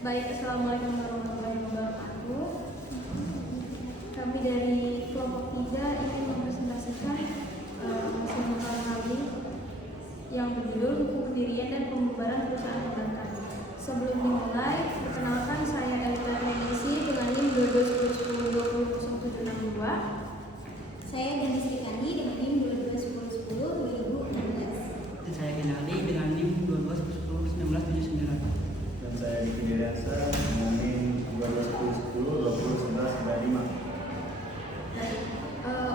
Baik, Assalamualaikum warahmatullahi wabarakatuh. Kami dari kelompok 3 ingin mempresentasikan seminar kami yang berjudul Hukum Pendirian dan Pembubaran Perusahaan Perbankan. Sebelum dimulai, perkenalkan saya Elita Renesi dengan NIM 221010200762. Saya Denis Rikandi dengan NIM 2210102016. Dan saya Genali dengan NIM 22101979. Dan saya Diki Diriansa dengan NIM 2210201195.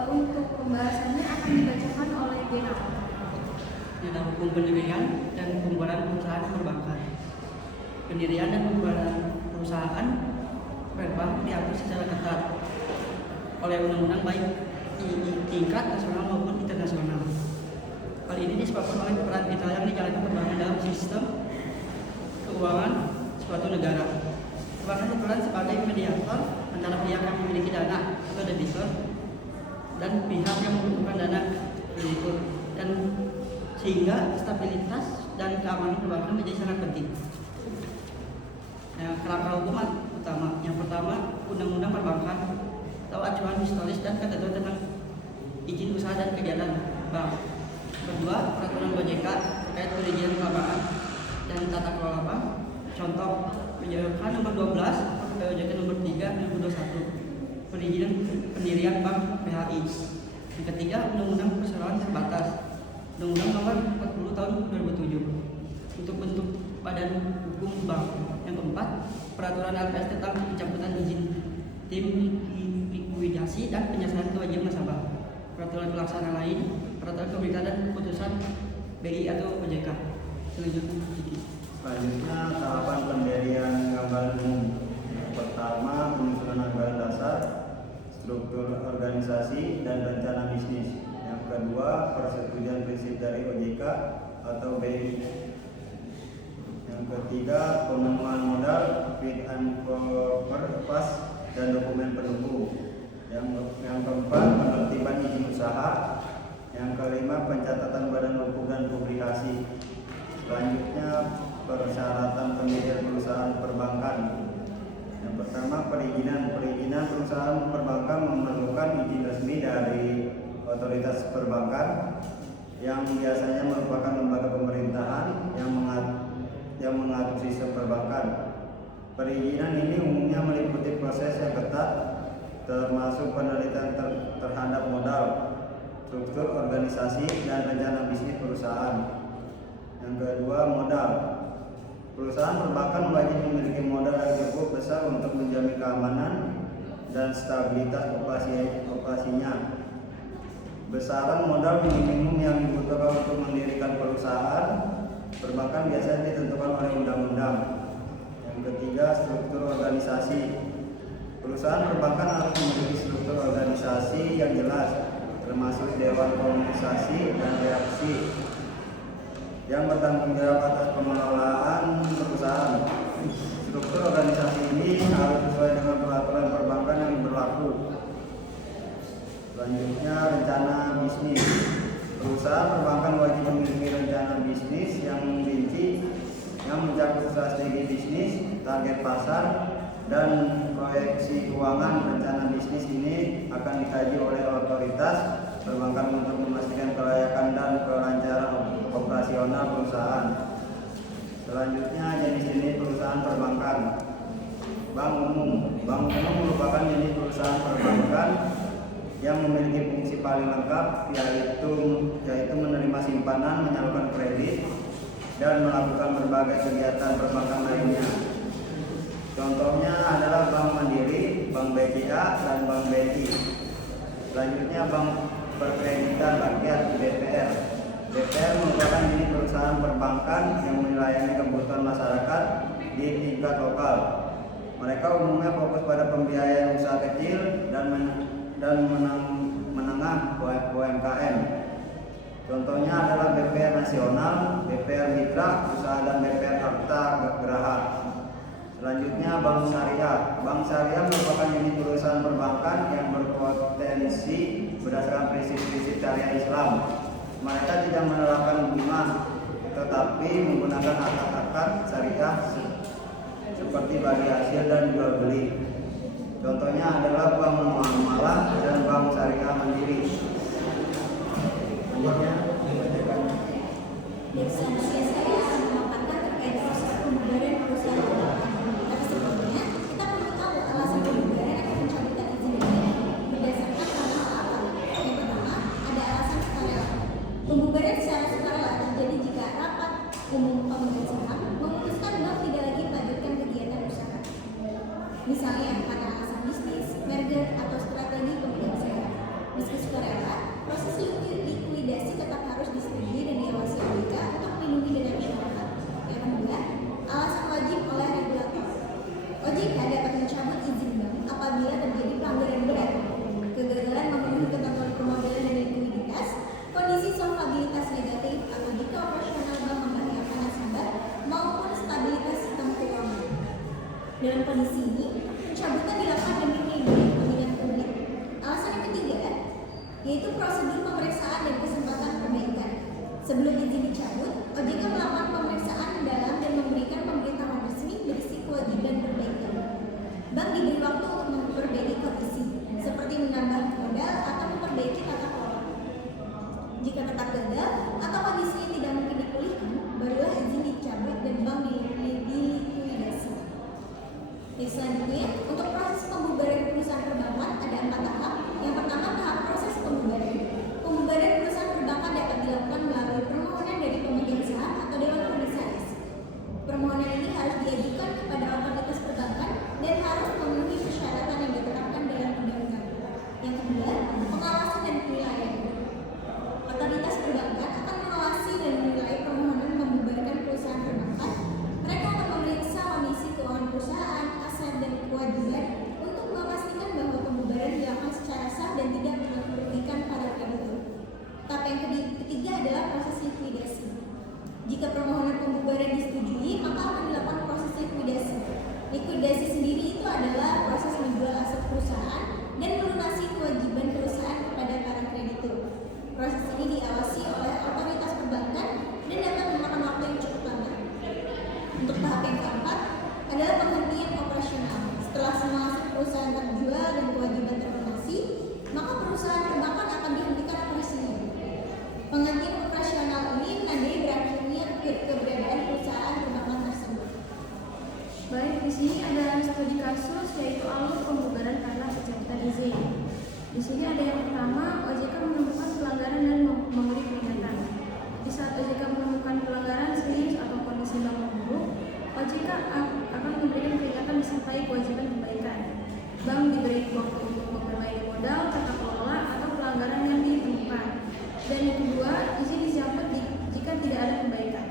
Untuk pembahasannya akan dibacakan oleh Genal. Tentang hukum pendirian dan pembubaran perusahaan perbankan. Pendirian dan pembubaran perusahaan perbankan diatur secara ketat oleh undang-undang baik di tingkat nasional maupun internasional. Hal ini disebabkan oleh peran vital yang dijalankan perbankan dalam sistem keuangan suatu negara. Perbankan berperan sebagai mediator antara pihak yang memiliki dana atau debitur dan pihak yang membutuhkan dana kreditur, dan sehingga stabilitas dan keamanan perbankan menjadi sangat penting. Kerangka hukum utama yang pertama, Undang-Undang Perbankan atau acuan historis dan ketentuan tentang izin usaha dan kegiatan bank. Kedua, Peraturan OJK terkait perizinan keuangan dan tata kelola bank. Contoh, PJOK nomor 12, PJOK nomor 3 2021. Perizinan pendirian bank PHI. Yang ketiga, Undang-Undang Perseroan Terbatas. Undang-Undang nomor 40 tahun 2007 untuk bentuk badan hukum bank. Yang keempat, Peraturan LPS tentang pencabutan izin tim likuidasi dan penyelesaian kewajiban nasabah. Peraturan pelaksana lain, peraturan pemerintah dan keputusan BI atau OJK. Selanjutnya tahapan pendirian gambaran umum. Yang pertama, penyusunan anggaran dasar, struktur organisasi dan rencana bisnis. Yang kedua, persetujuan prinsip dari OJK atau BI. Yang ketiga, pemenuhan modal, fit and proper pas dan dokumen pendukung. Yang keempat, penertiban izin usaha. Yang kelima, pencatatan badan hukum dan publikasi. Selanjutnya, persyaratan pendirian perusahaan perbankan. Yang pertama, perizinan perusahaan perbankan memerlukan izin resmi dari otoritas perbankan yang biasanya merupakan lembaga pemerintahan yang mengatur sistem perbankan. Perizinan ini umumnya meliputi proses yang ketat, termasuk penelitian terhadap modal, struktur organisasi, dan rencana bisnis perusahaan. Yang kedua, modal. Perusahaan perbankan wajib memiliki modal yang cukup besar untuk menjamin keamanan dan stabilitas operasinya. Besaran modal minimum yang dibutuhkan untuk mendirikan perusahaan perbankan biasanya ditentukan oleh undang-undang. Yang ketiga, struktur organisasi. Perusahaan perbankan harus memiliki struktur organisasi yang jelas, termasuk dewan komisasi dan reaksi yang bertanggung jawab atas pengelolaan perusahaan. Struktur organisasi ini harus sesuai dengan peraturan perbankan yang berlaku. Selanjutnya, rencana bisnis. Perusahaan perbankan wajib memiliki rencana bisnis yang rinci yang mencakup strategi bisnis, target pasar, dan proyeksi keuangan. Rencana bisnis ini akan dikaji oleh otoritas perbankan untuk memastikan kelayakan dan kelancaran operasional perusahaan. Selanjutnya, jenis-jenis perusahaan perbankan. Bank umum merupakan jenis perusahaan perbankan yang memiliki fungsi paling lengkap, yaitu menerima simpanan, menyalurkan kredit, dan melakukan berbagai kegiatan perbankan lainnya. Contohnya adalah Bank Mandiri, Bank BCA, dan Bank BRI. Selanjutnya, Bank Perkreditan Rakyat (BPR). BPR merupakan jenis perusahaan perbankan yang melayani kebutuhan masyarakat di tingkat lokal. Mereka umumnya fokus pada pembiayaan usaha kecil dan menengah UMKM. Contohnya adalah BPR Nasional, BPR Mitra Usaha, dan BPR Harta Geraha. Selanjutnya, Bank Syariah. Bank Syariah merupakan jenis perusahaan perbankan yang berpotensi berdasarkan prinsip-prinsip syariah Islam. Mereka tidak menerapkan bunga, tetapi menggunakan akad-akad syariah seperti bagi hasil dan jual beli. Contohnya adalah bank muamalah dan bank syariah mandiri. Selanjutnya dibacakan. Selanjutnya saya akan memaparkan terkait proses pembubaran perusahaan. Tapi sebelumnya kita perlu tahu alasan pembubaran atau pencabutan izin berdasarkan hal apa. Yang pertama ada alasan sukarela. Pembubaran secara sukarela terjadi jika rapat umum pemegang saham memutuskan bank tidak lagi melanjutkan kegiatan usaha. Misalnya karena alasan bisnis, merger atau strategi pemegang saham. Meski sukarela, proses likuidasi tetap harus disetujui dan diawasi OJK untuk melindungi dana masyarakat. Yang kedua, alasan wajib oleh regulator. OJK dapat mencabut izin bank apabila terjadi pelanggaran berat, kegagalan memenuhi ketentuan permodalan dan likuiditas, kondisi solvabilitas negatif, atau jika operasional bank membahayakan nasabah maupun stabilitas sistem keuangan. Dalam kondisi ini, pencabutan dilakukan demi melindungi kepentingan publik. Alasan yang ketiga yaitu prosedur pemeriksaan dan kesempatan perbaikan. Sebelum izin dicabut, OJK melakukan pemeriksaan mendalam dan memberikan pemberitahuan resmi berisi kewajiban perbaikan. Bank diberi waktu untuk memperbaiki kondisi, seperti menambah modal atau memperbaiki tata kelola. Jika tetap gagal atau kondisinya tidak mungkin dipulihkan, barulah izin dicabut dan bank dilikuidasi. Selanjutnya, untuk proses pembubaran perusahaan perbankan ada 4 tahap. Yang pertama, tahap proses pembubaran. Pembubaran perusahaan perbankan dapat dilakukan melalui permohonan dari pemegang saham atau dewan komisaris. Permohonan ini harus diajukan kepada otoritas perbankan dan harus memenuhi persyaratan yang ditetapkan dalam undang-undang. Yang kedua, pengawasan dan penilaian. Otoritas perbankan akan mengawasi dan menilai permohonan membubarkan perusahaan perbankan. Mereka akan memeriksa kondisi keuangan perusahaan, aset dan kewajiban untuk memastikan bahwa pembubaran dilakukan secara sah dan tidak merugikan para kreditur. Tahap yang ketiga adalah proses likuidasi. Jika permohonan pembubaran disetujui, maka akan dilakukan proses likuidasi. Likuidasi sendiri itu adalah proses menjual aset perusahaan dan melunasi kewajiban perusahaan kepada para kreditur. Proses ini diawasi oleh otoritas perbankan dan dapat memakan waktu yang cukup lama. Untuk tahap yang keempat adalah penghentian operasional. Setelah semua aset perusahaan terjual dan kewajiban terlunasi, maka perusahaan perbankan akan dihentikan operasinya. Penghentian operasional ini menandai berakhirnya keberadaan perusahaan perbankan tersebut. Baik, di sini ada studi kasus yaitu alur pembubaran karena pencabutan izin. Di sini ada yang pertama, OJK menemukan pelanggaran dan memberi peringatan. Di saat OJK menemukan pelanggaran serius atau kondisi bank memburuk, OJK akan memberikan peringatan disertai kewajiban perbaikan. Bank diberi waktu untuk memperbaiki modal, tata kelola, atau pelanggaran yang ditemukan. Dan yang kedua, izin dicabut jika tidak ada perbaikan.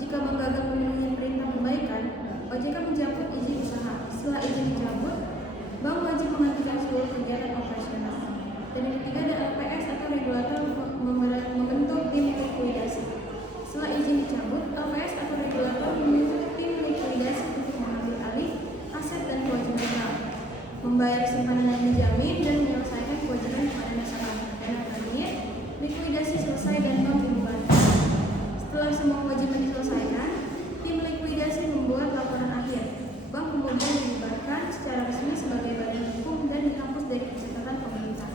Jika bank gagal memenuhi perintah perbaikan, OJK mencabut izin usaha. Setelah izin dicabut, bank wajib menghentikan seluruh kegiatan operasional. Dan yang ketiga ada LPS atau regulator membentuk tim likuidasi. Setelah izin dicabut, LPS atau regulator membentuk tim likuidasi untuk mengambil alih aset dan kewajiban bank, membayar simpanan yang dijamin dan menyelesaikan kewajiban kepada nasabah. Dan akhirnya likuidasi selesai dan bank dibubarkan. Setelah semua kewajiban diselesaikan, tim likuidasi membuat laporan akhir. Bank kemudian dibubarkan secara resmi sebagai badan hukum dan dihapus dari pencatatan pemerintah.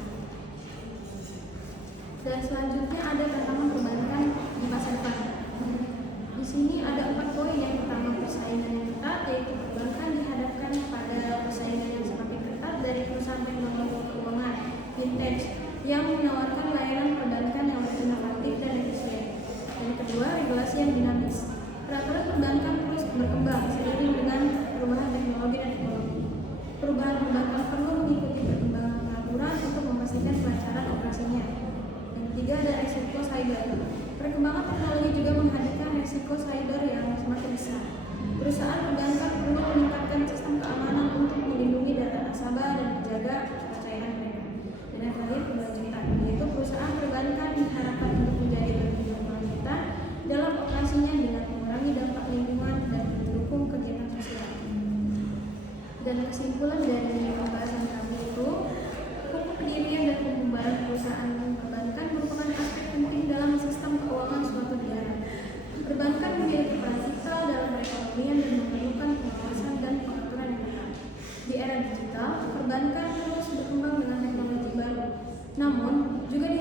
Dan selanjutnya ada tantangan perbankan di masa depan. Di sini ada 4 poin. Yang pertama, persaingan yang ketat, yaitu perbankan dihadapkan pada persaingan yang semakin ketat dari perusahaan teknologi keuangan fintech yang menawarkan layanan perbankan yang lebih inovatif dan efisien. Yang kedua, regulasi yang dinamis. Peraturan perbankan terus berkembang seiring dengan perubahan teknologi dan ekonomi. Perubahan perbankan perlu mengikuti perkembangan peraturan untuk memastikan kelancaran operasinya. Yang ketiga, ada resiko cyber. Perkembangan teknologi juga menghadirkan resiko cyber yang semakin besar. Perusahaan perbankan perlu meningkatkan sistem keamanan untuk melindungi data nasabah dan menjaga kepercayaan mereka. Dan yang terakhir, keberlanjutan, yaitu perusahaan perbankan diharapkan untuk menjadi lebih berkelanjutan dalam operasinya dengan mengurangi dampak lingkungan dan mendukung kegiatan sosial. Dan kesimpulan dari pembahasan kami itu, hukum pendirian dan pembubaran perusahaan perbankan merupakan aspek penting dalam sistem keuangan suatu negara. Perbankan memiliki peran vital dalam perekonomian dan memerlukan pengawasan juga